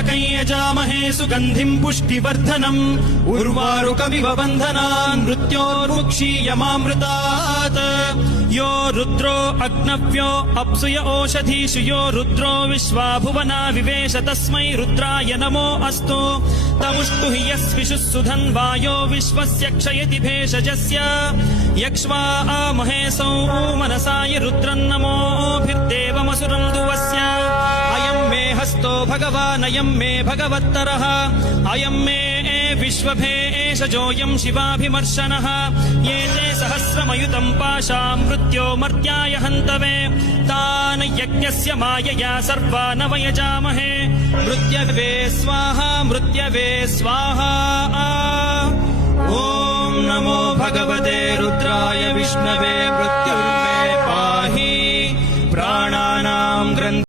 त्र्यम्बकं यजामहे सुगन्धिं पुष्टिवर्धनम् उर्वारुकमिव बन्धनान् मृत्योर्मुक्षीयमामृतात् यो रुद्रो अग्नव्यो अप्सुय ओषधीषु यो रुद्रो विश्वा भुवना विवेश तस्मै रुद्राय नमो अस्तु तमुष्टु हि यस्विषुः सुधन्वायो विश्वस्य क्षयति भेषजस्य यक्ष्वा महे सौ मनसाय रुद्रन्नमोभिर्देवमसुरं दुवस्य अयं मे हस्तो भगवान् अयं मे भगवत्तरः अयं मे विश्वभेषजोऽयं शिवाभिमर्शनः ये ते सहस्रमयुतं पाशां मृत्यो मर्त्याय हन्तवे तान् यज्ञस्य मायया सर्वान् वयजामहे मृत्यवे स्वाहा मृत्यवे स्वाहा ॐ नमो भगवते रुद्राय विष्णवे मृत्युर्मे पाहि प्राणा